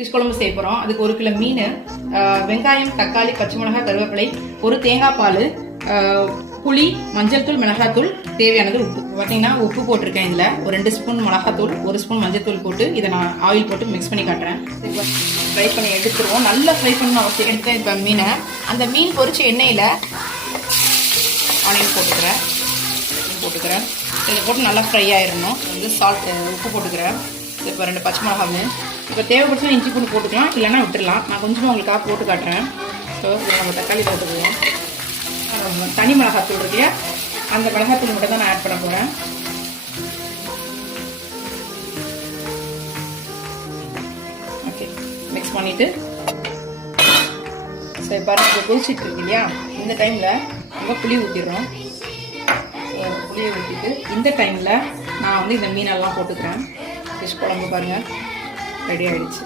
Fish குழம்பு செய்ய போகிறோம். அதுக்கு 1 கிலோ மீன், வெங்காயம், தக்காளி, பச்சை மிளகாய், கருவேப்பிலை, ஒரு தேங்காய் பால், புளி, மஞ்சள் தூள், மிளகாத்தூள், தேவையானது உப்பு. பார்த்தீங்கன்னா உப்பு போட்டிருக்கேன். இதில் ஒரு 2 ஸ்பூன் மிளகாத்தூள், 1 ஸ்பூன் மஞ்சள் தூள் போட்டு இதை நான் ஆயில் போட்டு மிக்ஸ் பண்ணி காட்டுறேன். இப்போ ஃப்ரை பண்ணி எடுத்துருவோம். நல்லா ஃப்ரை பண்ணணும் அவசியம். எடுத்தேன் இப்போ மீனை. அந்த மீன் பொரிச்ச எண்ணெயில் ஆனியன் போட்டுக்கிறேன். இதை போட்டு நல்லா ஃப்ரை ஆயிடணும். சால்ட், உப்பு போட்டுக்கிறேன். இப்போ 2 பச்சை மிளகாய். இப்போ தேவைப்பட்டுனா இஞ்சி பூண்டு போட்டுக்கலாம், இல்லைன்னா விட்டுடலாம். நான் கொஞ்சமாக உங்களுக்காக போட்டு காட்டுறேன். ஸோ நம்ம தக்காளி போட்டுக்குவோம். தனி மிளகாத்தூள் இருக்கு இல்லையா, அந்த மிளகாத்தூள் மட்டும் தான் நான் ஆட் பண்ண போகிறேன். ஓகே, மிக்ஸ் பண்ணிவிட்டு ஸோ பாருங்கள், இப்போ கொதிச்சிட்டு இருக்கு இல்லையா, இந்த டைமில் நம்ம புளி ஊற்றிடுறோம். புளியை ஊற்றிட்டு இந்த டைமில் நான் இந்த மீனெல்லாம் போட்டுக்கிறேன். ஃபிஷ் குழம்பு பாருங்கள் ரெடி ஆகிடுச்சு.